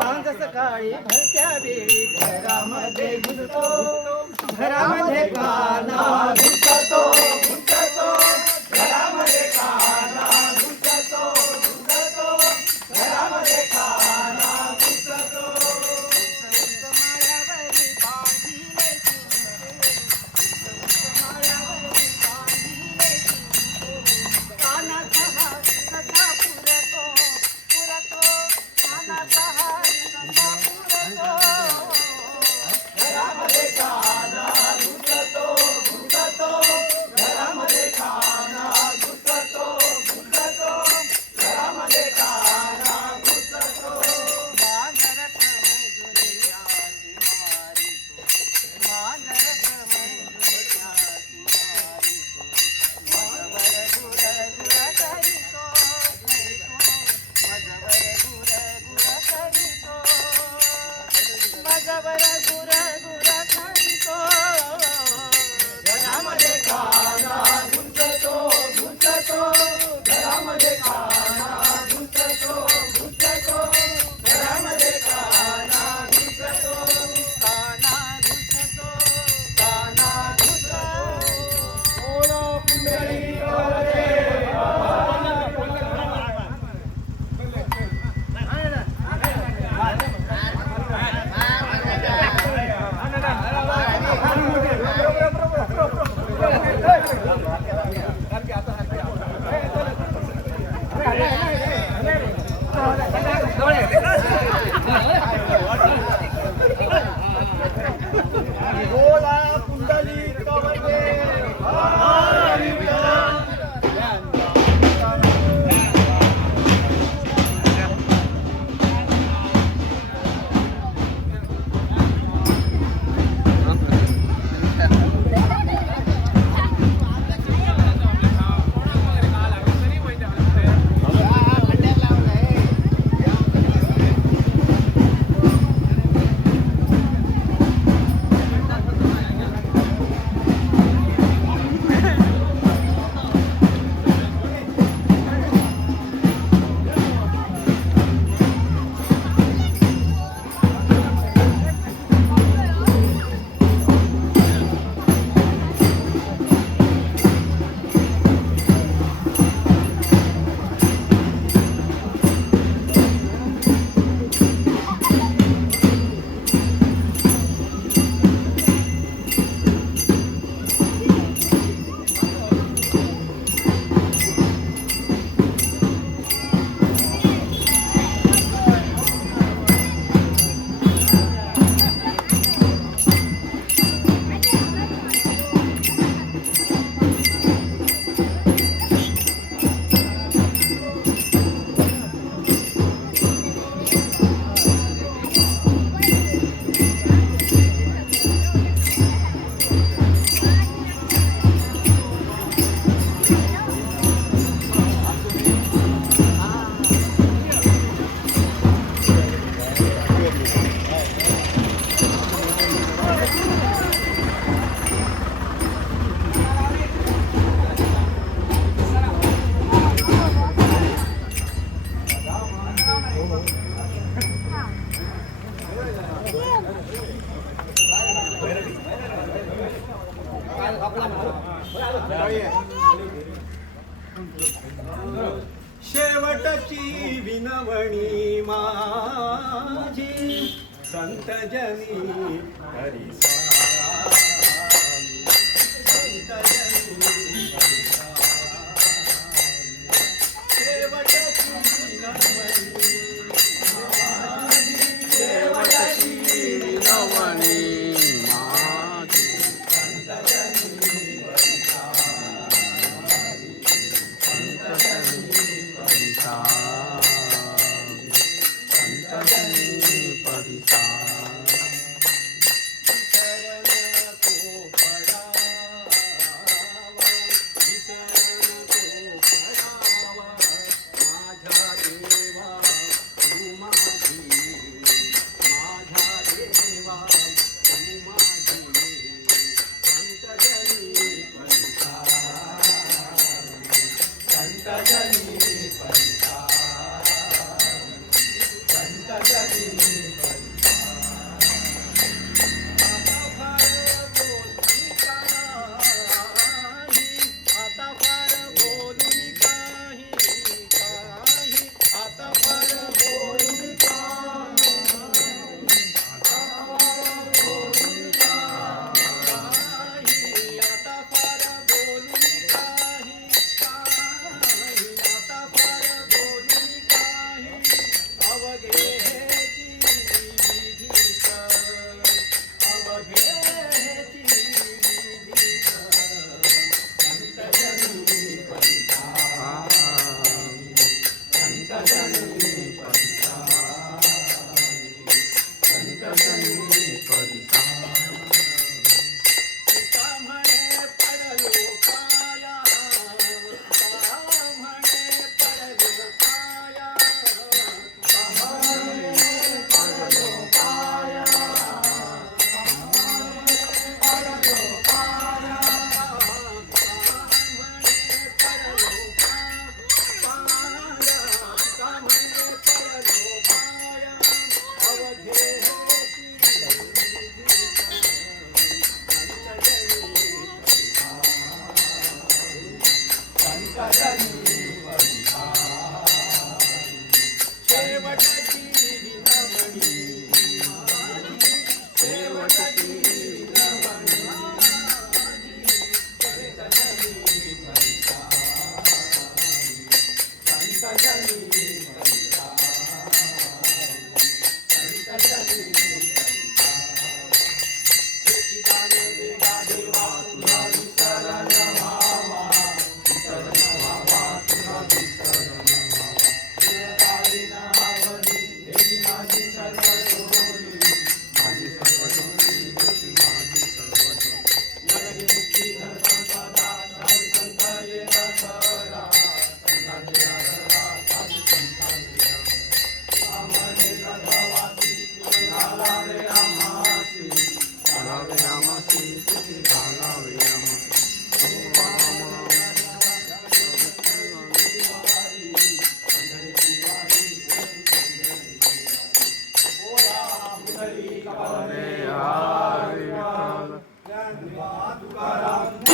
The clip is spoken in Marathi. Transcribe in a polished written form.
सांज सकाळी भरत्या वेळी घरामध्ये घुसतो, घरामध्ये काना घुसतो, घुसतो घरामध्ये काना घुसतो, घुसतो घरामध्ये काना घुसतो. माळ्यावरी बांधिले माळ्यावरी बांधिले कानाचा हात कसा पुरतो, पुरतो कानाचा हात कसा पुरतो. घरामध्ये काना घुसतो, घुसतो घरामध्ये काना घुसतो, घुसतो घरामध्ये काना घुसतो. मानर समजुनी आती मारितो, मानर समजुनी आती मारितो. मजवर गुर गुर करितो, मजवर गुर गुर करितो, मजवर गुर गुर करितो. घरामध्ये काना घुसतो, घुसतो घरामध्ये काना घुसतो, घुसतो घरामध्ये काना घुसतो, काना घुसतो, काना घुसतो. बोलो पुंडलिक देवा. बोला पुंडलिक देवा. शेवटची विनवणी माझी संतजनी हरिसाई, संतजनी हरिसाई. शेवटची विनवणी माझी, शेवटची विनवणी माझी संतजनी जनी परिसार तुका म्हणे पडलो पाया तुका म्हणे पडलो पाया तुका म्हणे पडलो पाया तुकाराम